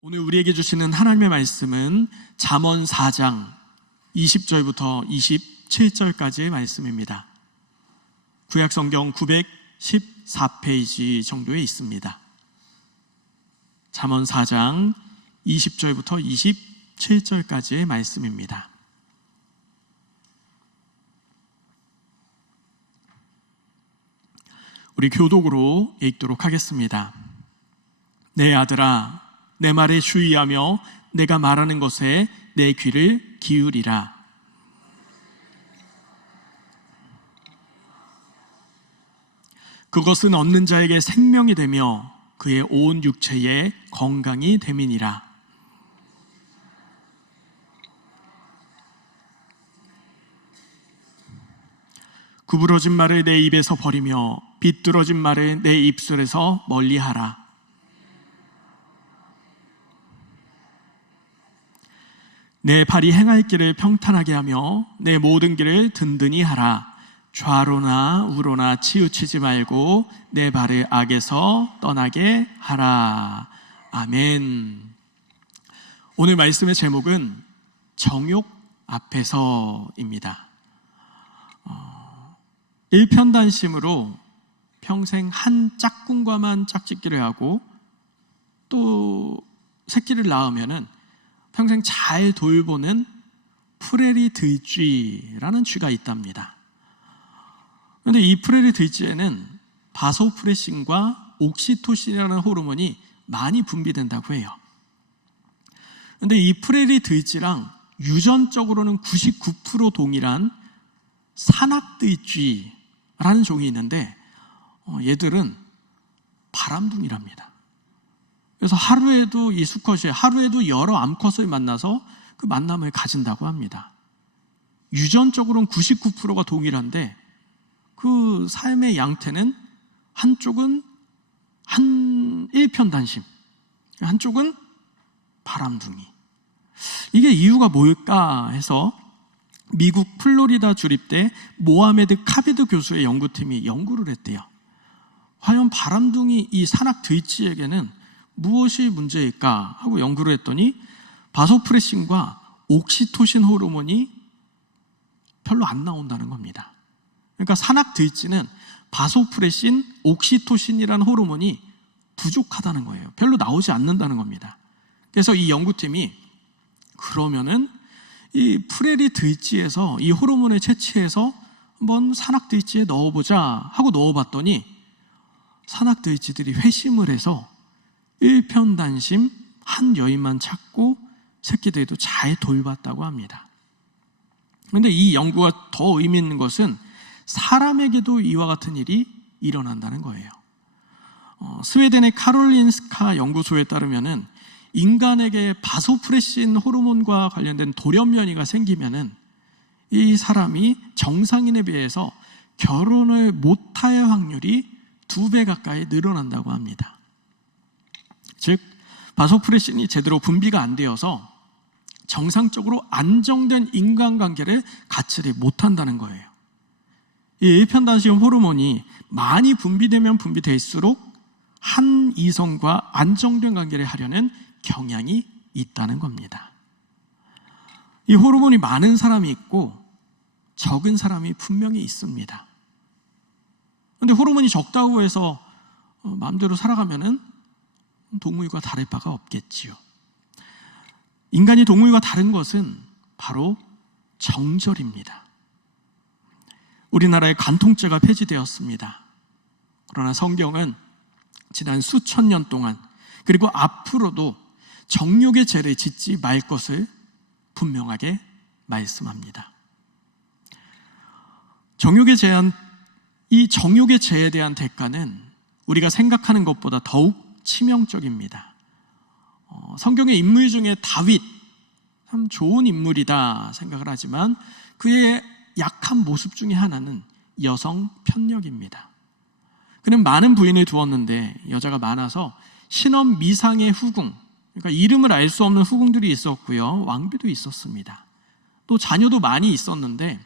오늘 우리에게 주시는 하나님의 말씀은 잠언 4장 20절부터 27절까지의 말씀입니다. 구약성경 914페이지 정도에 있습니다. 잠언 4장 20절부터 27절까지의 말씀입니다. 우리 교독으로 읽도록 하겠습니다. 내 아들아, 내 말에 주의하며 내가 말하는 것에 내 귀를 기울이라. 그것은 얻는 자에게 생명이 되며 그의 온 육체에 건강이 됨이니라. 구부러진 말을 내 입에서 버리며 비뚤어진 말을 내 입술에서 멀리하라. 내 발이 행할 길을 평탄하게 하며 내 모든 길을 든든히 하라. 좌로나 우로나 치우치지 말고 내 발을 악에서 떠나게 하라. 아멘. 오늘 말씀의 제목은 정욕 앞에서입니다. 일편단심으로 평생 한 짝꿍과만 짝짓기를 하고 또 새끼를 낳으면은 평생 잘 돌보는 프레리 들쥐라는 쥐가 있답니다. 그런데 이 프레리 들쥐에는 바소프레신과 옥시토신이라는 호르몬이 많이 분비된다고 해요. 그런데 이 프레리 들쥐랑 유전적으로는 99% 동일한 산악들쥐라는 종이 있는데 얘들은 바람둥이랍니다. 그래서 하루에도 이 수컷이 하루에도 여러 암컷을 만나서 그 만남을 가진다고 합니다. 유전적으로는 99%가 동일한데 그 삶의 양태는 한쪽은 일편단심, 한쪽은 바람둥이. 이게 이유가 뭘까 해서 미국 플로리다 주립대 모하메드 카비드 교수의 연구팀이 연구를 했대요. 과연 바람둥이 이 산악들쥐에게는 무엇이 문제일까 하고 연구를 했더니 바소프레신과 옥시토신 호르몬이 별로 안 나온다는 겁니다. 그러니까 산악들쥐는 바소프레신, 옥시토신이라는 호르몬이 부족하다는 거예요. 별로 나오지 않는다는 겁니다. 그래서 이 연구팀이 그러면은 이 프레리 들쥐에서 이 호르몬을 채취해서 한번 산악들쥐에 넣어보자 하고 넣어봤더니 산악들쥐들이 회심을 해서 일편단심 한 여인만 찾고 새끼들도 잘 돌봤다고 합니다. 그런데 이 연구가 더 의미 있는 것은 사람에게도 이와 같은 일이 일어난다는 거예요. 스웨덴의 카롤린스카 연구소에 따르면은 인간에게 바소프레신 호르몬과 관련된 돌연변이가 생기면은 이 사람이 정상인에 비해서 결혼을 못할 확률이 2배 가까이 늘어난다고 합니다. 즉 바소프레신이 제대로 분비가 안 되어서 정상적으로 안정된 인간관계를 갖지 못한다는 거예요. 이 일편단심 호르몬이 많이 분비되면 분비될수록 한 이성과 안정된 관계를 하려는 경향이 있다는 겁니다. 이 호르몬이 많은 사람이 있고 적은 사람이 분명히 있습니다. 그런데 호르몬이 적다고 해서 마음대로 살아가면은 동물과 다를 바가 없겠지요. 인간이 동물과 다른 것은 바로 정절입니다. 우리나라에 간통죄가 폐지되었습니다. 그러나 성경은 지난 수천 년 동안 그리고 앞으로도 정욕의 죄를 짓지 말 것을 분명하게 말씀합니다. 이 정욕의 죄에 대한 대가는 우리가 생각하는 것보다 더욱 치명적입니다. 성경의 인물 중에 다윗, 참 좋은 인물이다 생각을 하지만 그의 약한 모습 중에 하나는 여성 편력입니다. 그는 많은 부인을 두었는데 여자가 많아서 신혼 미상의 후궁, 그러니까 이름을 알 수 없는 후궁들이 있었고요, 왕비도 있었습니다. 또 자녀도 많이 있었는데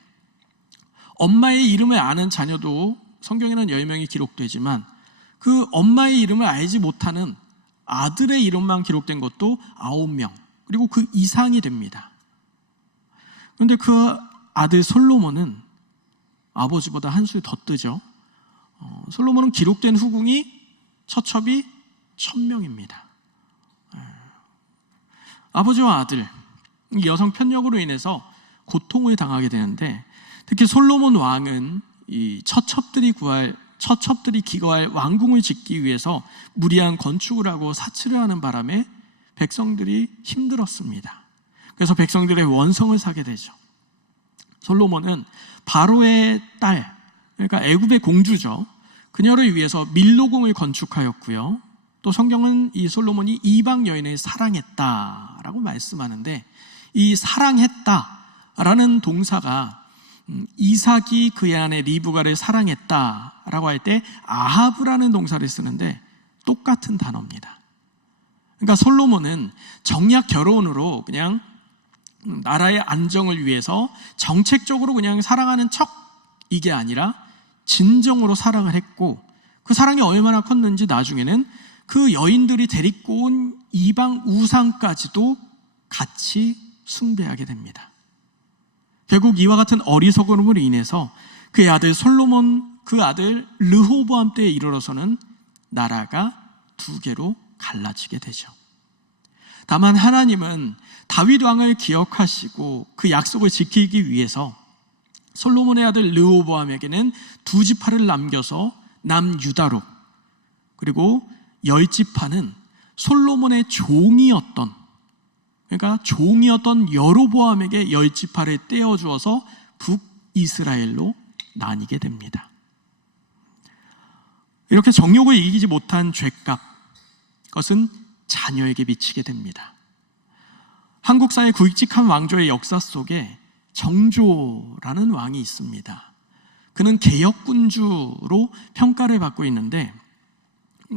엄마의 이름을 아는 자녀도 성경에는 10명이 기록되지만 그 엄마의 이름을 알지 못하는 아들의 이름만 기록된 것도 9명, 그리고 그 이상이 됩니다. 그런데 그 아들 솔로몬은 아버지보다 한 술 더 뜨죠. 솔로몬은 기록된 후궁이 처첩이 1000명입니다. 아버지와 아들, 여성 편력으로 인해서 고통을 당하게 되는데, 특히 솔로몬 왕은 이 처첩들이 기거할 왕궁을 짓기 위해서 무리한 건축을 하고 사치를 하는 바람에 백성들이 힘들었습니다. 그래서 백성들의 원성을 사게 되죠. 솔로몬은 바로의 딸, 그러니까 애굽의 공주죠. 그녀를 위해서 밀로궁을 건축하였고요. 또 성경은 이 솔로몬이 이방 여인을 사랑했다라고 말씀하는데, 이 사랑했다라는 동사가 이삭이 그의 아내 리브가를 사랑했다라고 할 때 아하브라는 동사를 쓰는데 똑같은 단어입니다. 그러니까 솔로몬은 정략 결혼으로 그냥 나라의 안정을 위해서 정책적으로 그냥 사랑하는 척, 이게 아니라 진정으로 사랑을 했고, 그 사랑이 얼마나 컸는지 나중에는 그 여인들이 데리고 온 이방 우상까지도 같이 숭배하게 됩니다. 결국 이와 같은 어리석음으로 인해서 그의 아들 솔로몬, 그 아들 르호보암 때에 이르러서는 나라가 두 개로 갈라지게 되죠. 다만 하나님은 다윗 왕을 기억하시고 그 약속을 지키기 위해서 솔로몬의 아들 르호보암에게는 2지파를 남겨서 남유다로, 그리고 10지파는 솔로몬의 종이었던, 그러니까 종이었던 여로보암에게 10지파를 떼어주어서 북이스라엘로 나뉘게 됩니다. 이렇게 정욕을 이기지 못한 죄값, 그것은 자녀에게 미치게 됩니다. 한국 사회 굵직한 왕조의 역사 속에 정조라는 왕이 있습니다. 그는 개혁군주로 평가를 받고 있는데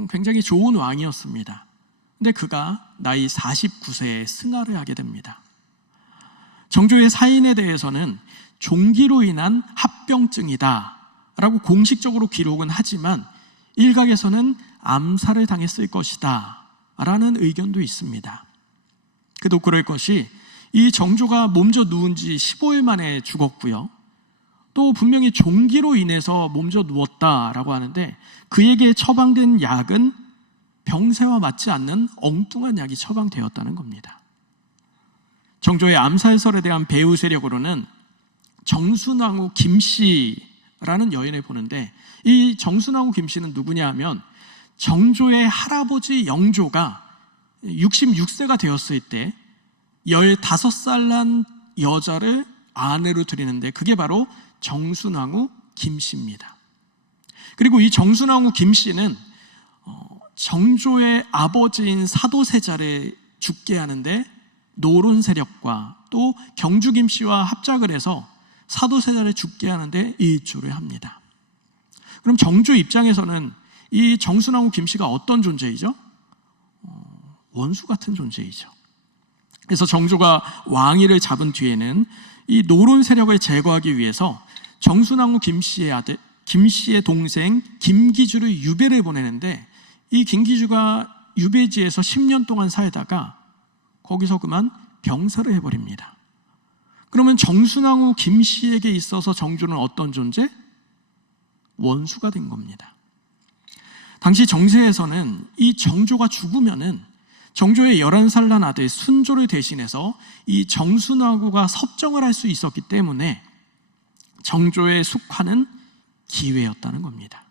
굉장히 좋은 왕이었습니다. 근데 그가 나이 49세에 승하를 하게 됩니다. 정조의 사인에 대해서는 종기로 인한 합병증이다 라고 공식적으로 기록은 하지만 일각에서는 암살을 당했을 것이다 라는 의견도 있습니다. 그도 그럴 것이, 이 정조가 몸져 누운 지 15일 만에 죽었고요. 또 분명히 종기로 인해서 몸져 누웠다라고 하는데, 그에게 처방된 약은 병세와 맞지 않는 엉뚱한 약이 처방되었다는 겁니다. 정조의 암살설에 대한 배후 세력으로는 정순왕후 김씨라는 여인을 보는데, 이 정순왕후 김씨는 누구냐 하면 정조의 할아버지 영조가 66세가 되었을 때 15살 난 여자를 아내로 들이는데, 그게 바로 정순왕후 김씨입니다. 그리고 이 정순왕후 김씨는 정조의 아버지인 사도세자를 죽게 하는데 노론 세력과 또 경주 김씨와 합작을 해서 사도세자를 죽게 하는데 일조를 합니다. 그럼 정조 입장에서는 이 정순왕후 김씨가 어떤 존재이죠? 원수 같은 존재이죠. 그래서 정조가 왕위를 잡은 뒤에는 이 노론 세력을 제거하기 위해서 정순왕후 김씨의 동생 김기주를 유배를 보내는데, 이 김기주가 유배지에서 10년 동안 살다가 거기서 그만 병사를 해버립니다. 그러면 정순왕후 김씨에게 있어서 정조는 어떤 존재? 원수가 된 겁니다. 당시 정세에서는 이 정조가 죽으면은 정조의 11살 난 아들 순조를 대신해서 이 정순왕후가 섭정을 할 수 있었기 때문에 정조의 숙화는 기회였다는 겁니다.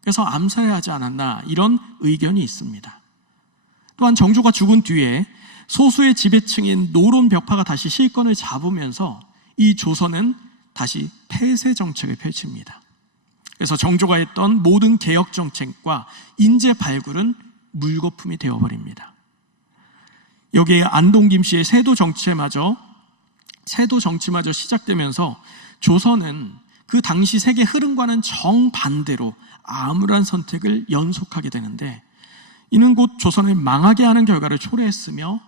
그래서 암살해야 하지 않았나, 이런 의견이 있습니다. 또한 정조가 죽은 뒤에 소수의 지배층인 노론 벽파가 다시 실권을 잡으면서 이 조선은 다시 폐쇄 정책을 펼칩니다. 그래서 정조가 했던 모든 개혁 정책과 인재 발굴은 물거품이 되어버립니다. 여기에 안동 김씨의 세도 정치마저 시작되면서 조선은 그 당시 세계 흐름과는 정반대로 암울한 선택을 연속하게 되는데, 이는 곧 조선을 망하게 하는 결과를 초래했으며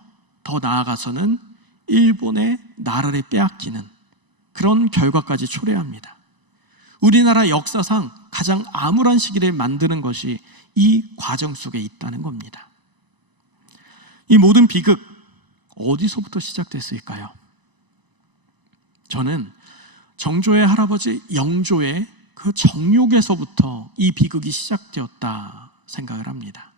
더 나아가서는 일본의 나라를 빼앗기는 그런 결과까지 초래합니다. 우리나라 역사상 가장 암울한 시기를 만드는 것이 이 과정 속에 있다는 겁니다. 이 모든 비극 어디서부터 시작됐을까요? 저는 정조의 할아버지 영조의 그 정욕에서부터 이 비극이 시작되었다 생각을 합니다.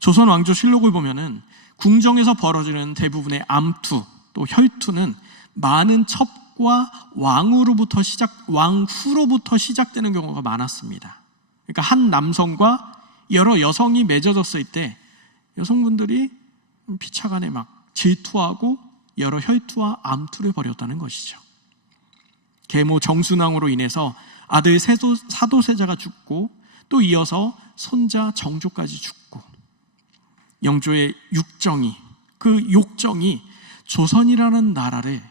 조선 왕조실록을 보면은 궁정에서 벌어지는 대부분의 암투 또 혈투는 많은 첩과 왕후로부터 시작되는 경우가 많았습니다. 그러니까 한 남성과 여러 여성이 맺어졌을 때 여성분들이 피차간에 막 질투하고 여러 혈투와 암투를 벌였다는 것이죠. 계모 정순왕으로 인해서 아들 사도세자가 죽고 또 이어서 손자 정조까지 죽고 영조의 육정이, 그 욕정이 조선이라는 나라를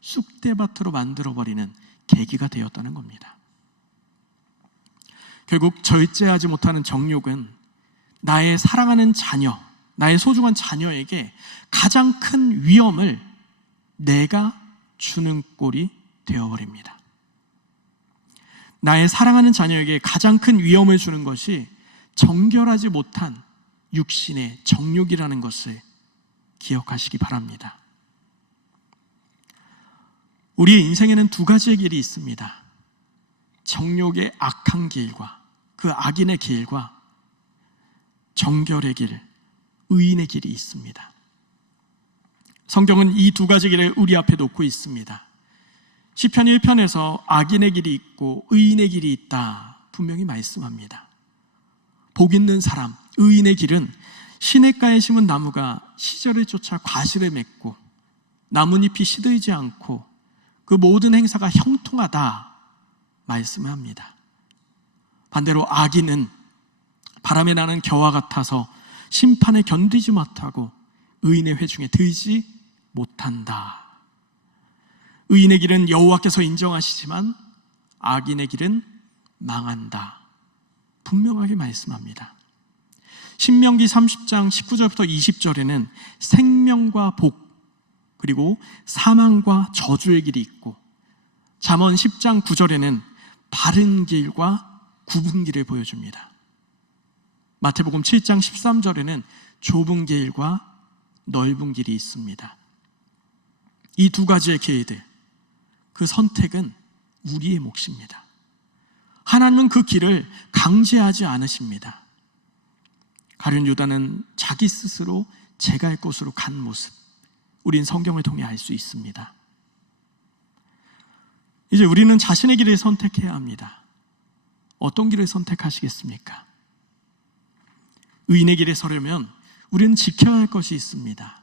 쑥대밭으로 만들어버리는 계기가 되었다는 겁니다. 결국 절제하지 못하는 정욕은 나의 사랑하는 자녀, 나의 소중한 자녀에게 가장 큰 위험을 내가 주는 꼴이 되어버립니다. 나의 사랑하는 자녀에게 가장 큰 위험을 주는 것이 정결하지 못한 육신의 정욕이라는 것을 기억하시기 바랍니다. 우리의 인생에는 두 가지의 길이 있습니다. 정욕의 악한 길과 그 악인의 길과 정결의 길, 의인의 길이 있습니다. 성경은 이 두 가지 길을 우리 앞에 놓고 있습니다. 시편 1편에서 악인의 길이 있고 의인의 길이 있다 분명히 말씀합니다. 복 있는 사람, 의인의 길은 시냇가에 심은 나무가 시절을 쫓아 과실을 맺고 나뭇잎이 시들지 않고 그 모든 행사가 형통하다 말씀을 합니다. 반대로 악인은 바람에 나는 겨와 같아서 심판에 견디지 못하고 의인의 회중에 들지 못한다. 의인의 길은 여호와께서 인정하시지만 악인의 길은 망한다. 분명하게 말씀합니다. 신명기 30장 19절부터 20절에는 생명과 복 그리고 사망과 저주의 길이 있고 잠언 10장 9절에는 바른 길과 굽은 길을 보여줍니다. 마태복음 7장 13절에는 좁은 길과 넓은 길이 있습니다. 이 두 가지의 길들, 그 선택은 우리의 몫입니다. 하나님은 그 길을 강제하지 않으십니다. 가룟 유다는 자기 스스로 제갈 곳으로 간 모습, 우린 성경을 통해 알 수 있습니다. 이제 우리는 자신의 길을 선택해야 합니다. 어떤 길을 선택하시겠습니까? 의인의 길에 서려면 우리는 지켜야 할 것이 있습니다.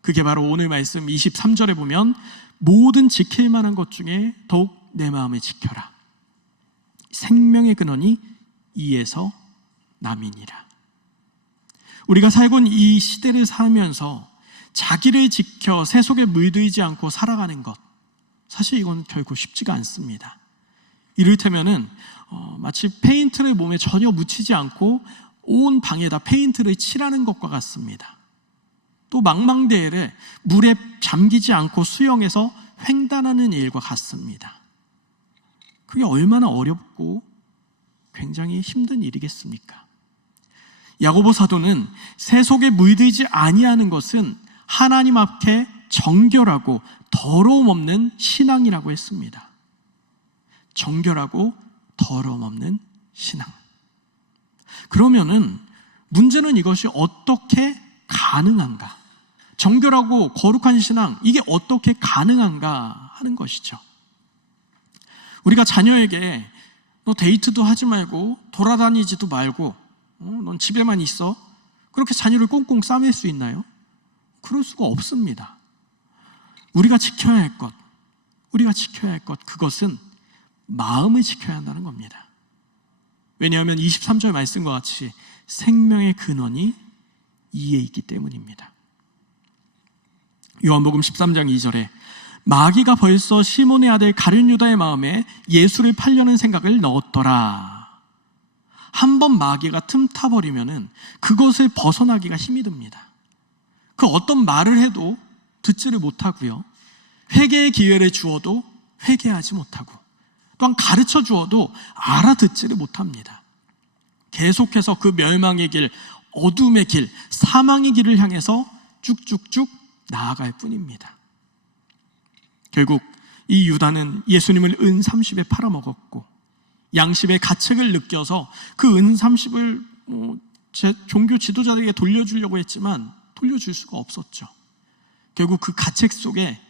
그게 바로 오늘 말씀 23절에 보면 모든 지킬 만한 것 중에 더욱 내 마음을 지켜라. 생명의 근원이 이에서 남이니라. 우리가 살고 있는 이 시대를 살면서 자기를 지켜 세속에 물들지 않고 살아가는 것, 사실 이건 결코 쉽지가 않습니다. 이를테면은 마치 페인트를 몸에 전혀 묻히지 않고 온 방에다 페인트를 칠하는 것과 같습니다. 또 망망대해를 물에 잠기지 않고 수영해서 횡단하는 일과 같습니다. 그게 얼마나 어렵고 굉장히 힘든 일이겠습니까? 야고보 사도는 세속에 물들지 아니하는 것은 하나님 앞에 정결하고 더러움 없는 신앙이라고 했습니다. 정결하고 더러움 없는 신앙. 그러면은 문제는 이것이 어떻게 가능한가? 정결하고 거룩한 신앙, 이게 어떻게 가능한가 하는 것이죠. 우리가 자녀에게 너 데이트도 하지 말고 돌아다니지도 말고 넌 집에만 있어, 그렇게 자녀를 꽁꽁 싸맬 수 있나요? 그럴 수가 없습니다. 우리가 지켜야 할 것, 그것은 마음을 지켜야 한다는 겁니다. 왜냐하면 23절 말씀과 같이 생명의 근원이 이에 있기 때문입니다. 요한복음 13장 2절에 마귀가 벌써 시몬의 아들 가룟 유다의 마음에 예수를 팔려는 생각을 넣었더라. 한번 마귀가 틈타버리면은 그것을 벗어나기가 힘이 듭니다. 그 어떤 말을 해도 듣지를 못하고요, 회개의 기회를 주어도 회개하지 못하고, 또한 가르쳐 주어도 알아듣지를 못합니다. 계속해서 그 멸망의 길, 어둠의 길, 사망의 길을 향해서 쭉쭉쭉 나아갈 뿐입니다. 결국 이 유다는 예수님을 은 30에 팔아먹었고 양심의 가책을 느껴서 그 은 30을 제 종교 지도자들에게 돌려주려고 했지만 돌려줄 수가 없었죠. 결국 그 가책 속에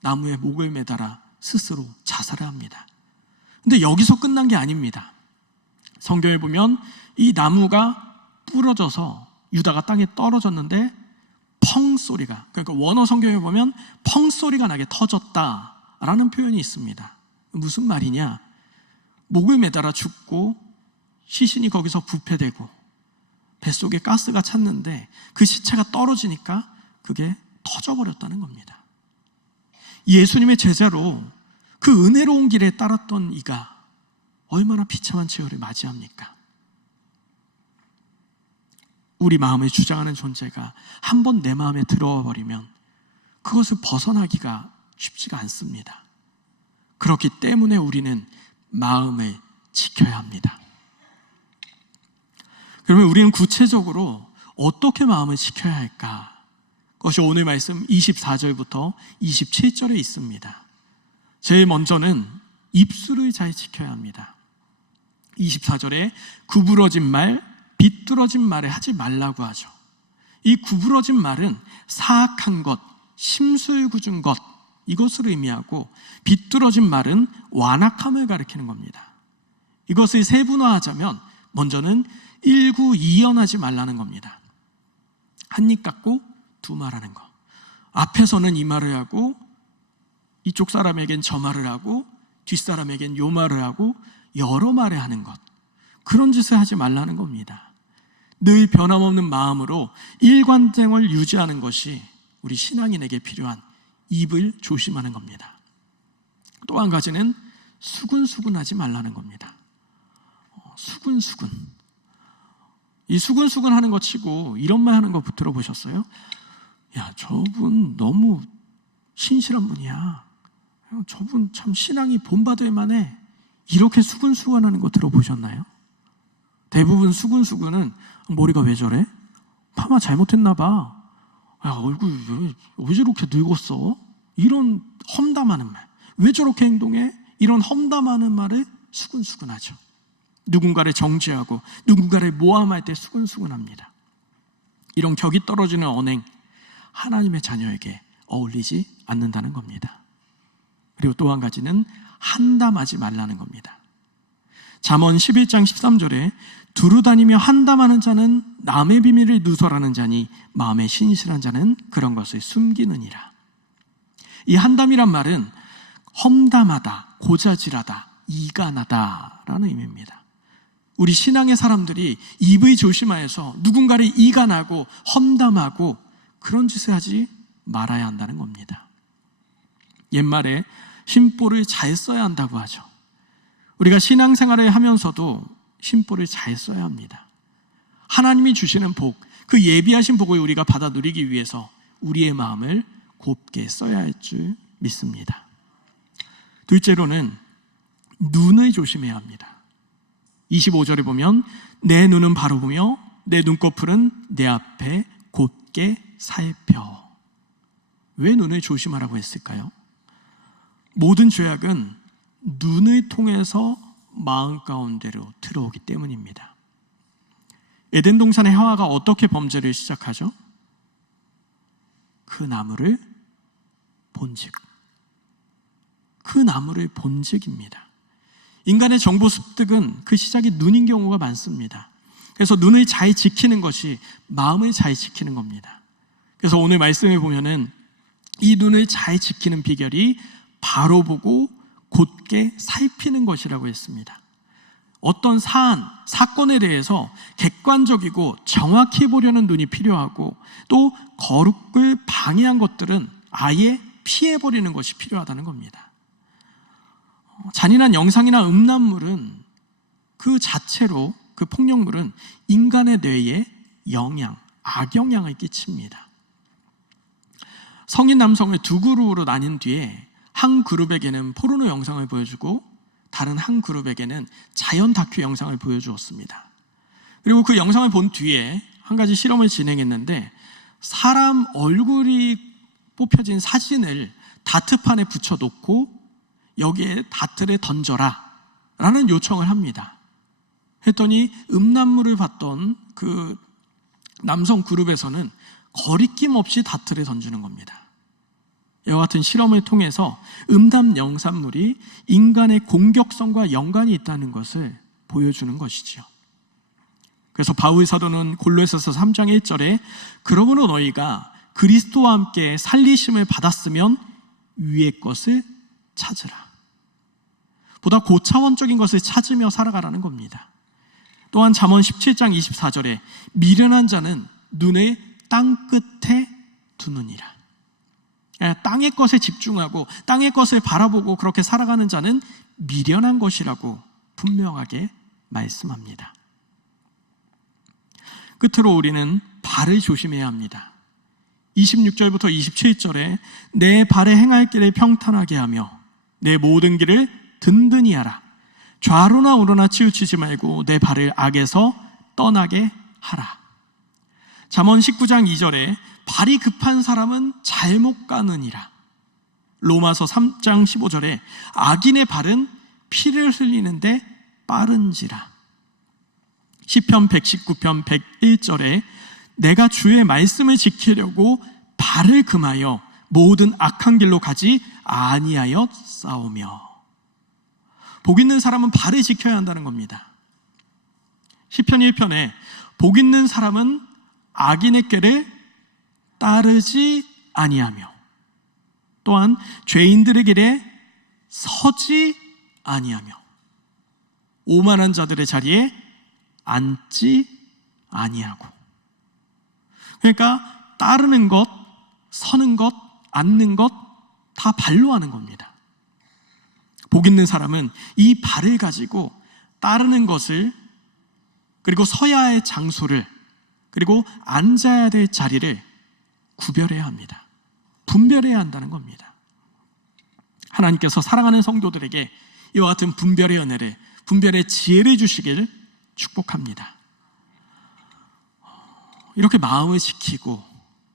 나무에 목을 매달아 스스로 자살을 합니다. 근데 여기서 끝난 게 아닙니다. 성경에 보면 이 나무가 부러져서 유다가 땅에 떨어졌는데 펑 소리가, 그러니까 원어 성경에 보면 펑 소리가 나게 터졌다라는 표현이 있습니다. 무슨 말이냐? 목을 매달아 죽고 시신이 거기서 부패되고 뱃속에 가스가 찼는데 그 시체가 떨어지니까 그게 터져버렸다는 겁니다. 예수님의 제자로 그 은혜로운 길에 따랐던 이가 얼마나 비참한 최후를 맞이합니까? 우리 마음을 주장하는 존재가 한 번 내 마음에 들어와 버리면 그것을 벗어나기가 쉽지가 않습니다. 그렇기 때문에 우리는 마음을 지켜야 합니다. 그러면 우리는 구체적으로 어떻게 마음을 지켜야 할까? 그것이 오늘 말씀 24절부터 27절에 있습니다. 제일 먼저는 입술을 잘 지켜야 합니다. 24절에 구부러진 말, 비뚤어진 말을 하지 말라고 하죠. 이 구부러진 말은 사악한 것, 심술궂은 것, 이것을 의미하고 비뚤어진 말은 완악함을 가리키는 겁니다. 이것을 세분화하자면 먼저는 일구이연하지 말라는 겁니다. 한 입 갖고 두 말하는 거. 앞에서는 이 말을 하고 이쪽 사람에겐 저 말을 하고 뒷사람에겐 요 말을 하고 여러 말을 하는 것. 그런 짓을 하지 말라는 겁니다. 늘 변함없는 마음으로 일관됨을 유지하는 것이 우리 신앙인에게 필요한 입을 조심하는 겁니다. 또 한 가지는 수근수근하지 말라는 겁니다. 수근수근. 이 수근수근 하는 것 치고 이런 말 하는 거 들어보셨어요? 야, 저분 너무 신실한 분이야. 저분 참 신앙이 본받을 만해. 이렇게 수근수근하는 거 들어보셨나요? 대부분 수근수근은 머리가 왜 저래? 파마 잘못했나 봐. 야, 얼굴 왜 저렇게 늙었어? 이런 험담하는 말. 왜 저렇게 행동해? 이런 험담하는 말을 수근수근하죠. 누군가를 정죄하고 누군가를 모함할 때 수근수근합니다. 이런 격이 떨어지는 언행, 하나님의 자녀에게 어울리지 않는다는 겁니다. 그리고 또 한 가지는 한담하지 말라는 겁니다. 잠언 11장 13절에 두루다니며 한담하는 자는 남의 비밀을 누설하는 자니 마음에 신실한 자는 그런 것을 숨기느니라. 이 한담이란 말은 험담하다, 고자질하다, 이간하다라는 의미입니다. 우리 신앙의 사람들이 입을 조심하여서 누군가를 이간하고 험담하고 그런 짓을 하지 말아야 한다는 겁니다. 옛말에 심보를 잘 써야 한다고 하죠. 우리가 신앙생활을 하면서도 심보를 잘 써야 합니다. 하나님이 주시는 복, 그 예비하신 복을 우리가 받아 누리기 위해서 우리의 마음을 곱게 써야 할 줄 믿습니다. 둘째로는 눈을 조심해야 합니다. 25절에 보면 내 눈은 바로 보며 내 눈꺼풀은 내 앞에 곧게 살펴. 왜 눈을 조심하라고 했을까요? 모든 죄악은 눈을 통해서 마음 가운데로 들어오기 때문입니다. 에덴 동산의 하와가 어떻게 범죄를 시작하죠? 그 나무를 본즉. 그 나무를 본즉입니다. 인간의 정보 습득은 그 시작이 눈인 경우가 많습니다. 그래서 눈을 잘 지키는 것이 마음을 잘 지키는 겁니다. 그래서 오늘 말씀에 보면은 이 눈을 잘 지키는 비결이 바로 보고 곧게 살피는 것이라고 했습니다. 어떤 사건에 대해서 객관적이고 정확히 보려는 눈이 필요하고 또 거룩을 방해한 것들은 아예 피해버리는 것이 필요하다는 겁니다. 잔인한 영상이나 음란물은 그 자체로, 그 폭력물은 인간의 뇌에 악영향을 끼칩니다. 성인 남성을 두 그룹으로 나뉜 뒤에 한 그룹에게는 포르노 영상을 보여주고 다른 한 그룹에게는 자연 다큐 영상을 보여주었습니다. 그리고 그 영상을 본 뒤에 한 가지 실험을 진행했는데 사람 얼굴이 뽑혀진 사진을 다트판에 붙여놓고 여기에 다트를 던져라 라는 요청을 합니다. 했더니 음란물을 봤던 그 남성 그룹에서는 거리낌 없이 다트를 던지는 겁니다. 이와 같은 실험을 통해서 음란 영상물이 인간의 공격성과 연관이 있다는 것을 보여주는 것이죠. 그래서 바울 사도는 골로새서 3장 1절에 그러므로 너희가 그리스도와 함께 살리심을 받았으면 위의 것을 찾으라. 보다 고차원적인 것을 찾으며 살아가라는 겁니다. 또한 잠언 17장 24절에 미련한 자는 눈을 땅 끝에 두느니라. 땅의 것에 집중하고 땅의 것을 바라보고 그렇게 살아가는 자는 미련한 것이라고 분명하게 말씀합니다. 끝으로 우리는 발을 조심해야 합니다. 26절부터 27절에 내 발에 행할 길을 평탄하게 하며 내 모든 길을 든든히 하라. 좌로나 우로나 치우치지 말고 내 발을 악에서 떠나게 하라. 잠언 19장 2절에 발이 급한 사람은 잘못 가느니라. 로마서 3장 15절에 악인의 발은 피를 흘리는데 빠른지라. 시편 119편 101절에 내가 주의 말씀을 지키려고 발을 금하여 모든 악한 길로 가지 아니하여 싸우며. 복 있는 사람은 발을 지켜야 한다는 겁니다. 시편 1편에 복 있는 사람은 악인의 꾀를 따르지 아니하며 또한 죄인들의 길에 서지 아니하며 오만한 자들의 자리에 앉지 아니하고. 그러니까 따르는 것, 서는 것, 앉는 것 다 발로 하는 겁니다. 복 있는 사람은 이 발을 가지고 따르는 것을, 그리고 서야 할 장소를, 그리고 앉아야 될 자리를 구별해야 합니다. 분별해야 한다는 겁니다. 하나님께서 사랑하는 성도들에게 이와 같은 분별의 은혜를, 분별의 지혜를 주시길 축복합니다. 이렇게 마음을 지키고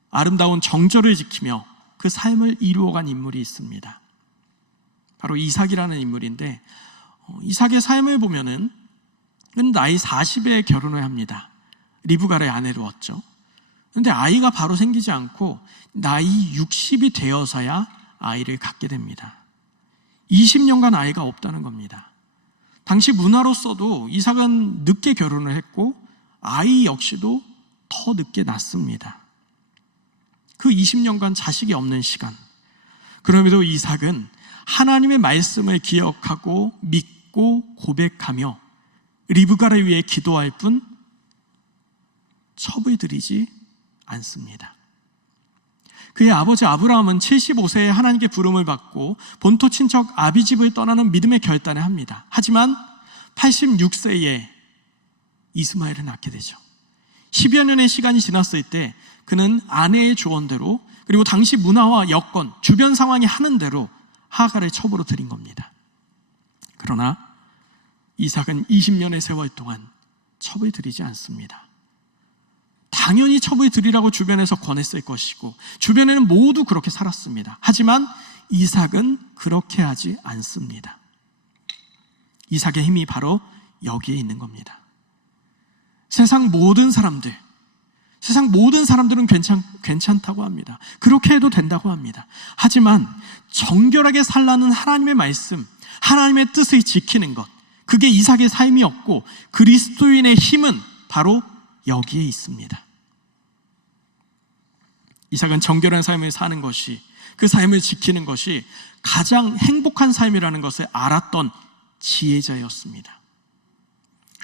아름다운 정절을 지키며 그 삶을 이루어간 인물이 있습니다. 바로 이삭이라는 인물인데, 이삭의 삶을 보면은 나이 40에 결혼을 합니다. 리브가를 아내로 얻죠. 그런데 아이가 바로 생기지 않고 나이 60이 되어서야 아이를 갖게 됩니다. 20년간 아이가 없다는 겁니다. 당시 문화로서도 이삭은 늦게 결혼을 했고 아이 역시도 더 늦게 낳습니다. 그 20년간 자식이 없는 시간, 그럼에도 이삭은 하나님의 말씀을 기억하고 믿고 고백하며 리브가를 위해 기도할 뿐 첩을 들이지 않습니다. 그의 아버지 아브라함은 75세에 하나님께 부름을 받고 본토 친척 아비집을 떠나는 믿음의 결단을 합니다. 하지만 86세에 이스마엘을 낳게 되죠. 10여 년의 시간이 지났을 때 그는 아내의 조언대로, 그리고 당시 문화와 여건, 주변 상황이 하는 대로 하갈을 첩으로 들인 겁니다. 그러나 이삭은 20년의 세월 동안 첩을 들이지 않습니다. 당연히 첩을 들이라고 주변에서 권했을 것이고 주변에는 모두 그렇게 살았습니다. 하지만 이삭은 그렇게 하지 않습니다. 이삭의 힘이 바로 여기에 있는 겁니다. 세상 모든 사람들은 괜찮다고 합니다. 그렇게 해도 된다고 합니다. 하지만 정결하게 살라는 하나님의 말씀, 하나님의 뜻을 지키는 것, 그게 이삭의 삶이었고 그리스도인의 힘은 바로 여기에 있습니다. 이삭은 정결한 삶을 사는 것이, 그 삶을 지키는 것이 가장 행복한 삶이라는 것을 알았던 지혜자였습니다.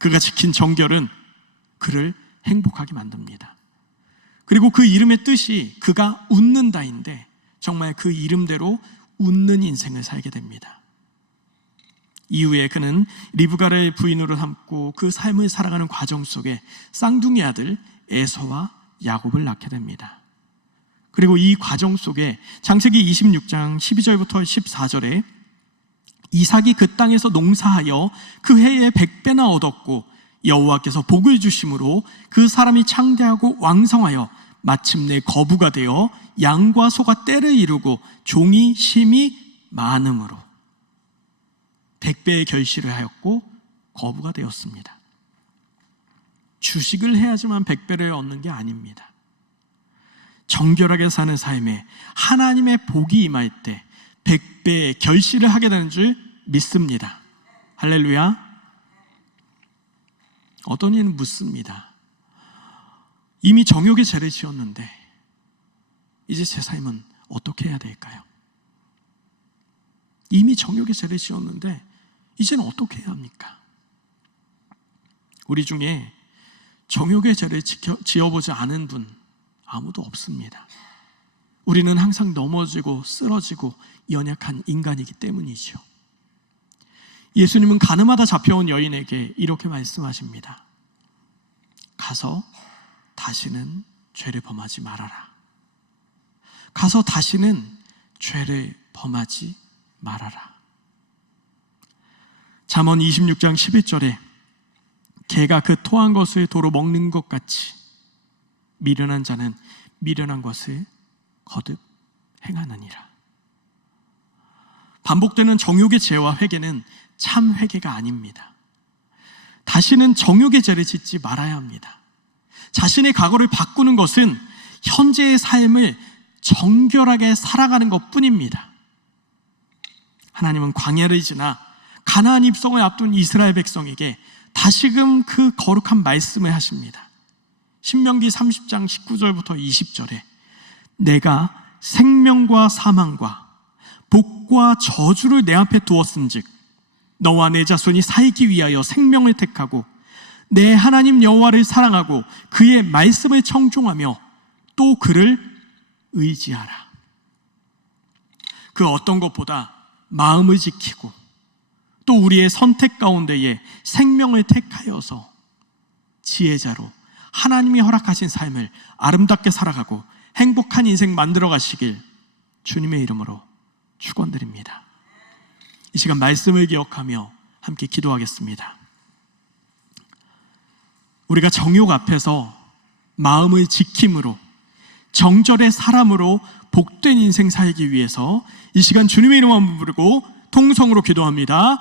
그가 지킨 정결은 그를 행복하게 만듭니다. 그리고 그 이름의 뜻이 그가 웃는다인데 정말 그 이름대로 웃는 인생을 살게 됩니다. 이후에 그는 리브가를 부인으로 삼고 그 삶을 살아가는 과정 속에 쌍둥이 아들 에서와 야곱을 낳게 됩니다. 그리고 이 과정 속에 창세기 26장 12절부터 14절에 이삭이 그 땅에서 농사하여 그 해에 100배나 얻었고 여호와께서 복을 주심으로 그 사람이 창대하고 왕성하여 마침내 거부가 되어 양과 소가 때를 이루고 종이 심히 많음으로 100배의 결실을 하였고 거부가 되었습니다. 주식을 해야지만 100배를 얻는 게 아닙니다. 정결하게 사는 삶에 하나님의 복이 임할 때 100배의 결실을 하게 되는 줄 믿습니다. 할렐루야. 어떤 이는 묻습니다. 이미 정욕의 죄를 지었는데 이제 제 삶은 어떻게 해야 될까요? 이미 정욕의 죄를 지었는데 이제는 어떻게 해야 합니까? 우리 중에 정욕의 죄를 지어보지 않은 분 아무도 없습니다. 우리는 항상 넘어지고 쓰러지고 연약한 인간이기 때문이죠. 예수님은 가늠하다 잡혀온 여인에게 이렇게 말씀하십니다. 가서 다시는 죄를 범하지 말아라. 가서 다시는 죄를 범하지 말아라. 잠언 26장 11절에 개가 그 토한 것을 도로 먹는 것 같이 미련한 자는 미련한 것을 거듭 행하느니라. 반복되는 정욕의 죄와 회개는 참 회개가 아닙니다. 다시는 정욕의 죄를 짓지 말아야 합니다. 자신의 과거를 바꾸는 것은 현재의 삶을 정결하게 살아가는 것뿐입니다. 하나님은 광야를 지나 가나안 입성을 앞둔 이스라엘 백성에게 다시금 그 거룩한 말씀을 하십니다. 신명기 30장 19절부터 20절에 내가 생명과 사망과 복과 저주를 내 앞에 두었은즉 너와 내 자손이 살기 위하여 생명을 택하고 내 하나님 여호와를 사랑하고 그의 말씀을 청종하며 또 그를 의지하라. 그 어떤 것보다 마음을 지키고 또 우리의 선택 가운데에 생명을 택하여서 지혜자로 하나님이 허락하신 삶을 아름답게 살아가고 행복한 인생 만들어 가시길 주님의 이름으로 축원드립니다. 이 시간 말씀을 기억하며 함께 기도하겠습니다. 우리가 정욕 앞에서 마음을 지킴으로 정절의 사람으로 복된 인생 살기 위해서 이 시간 주님의 이름 한번 부르고 통성으로 기도합니다.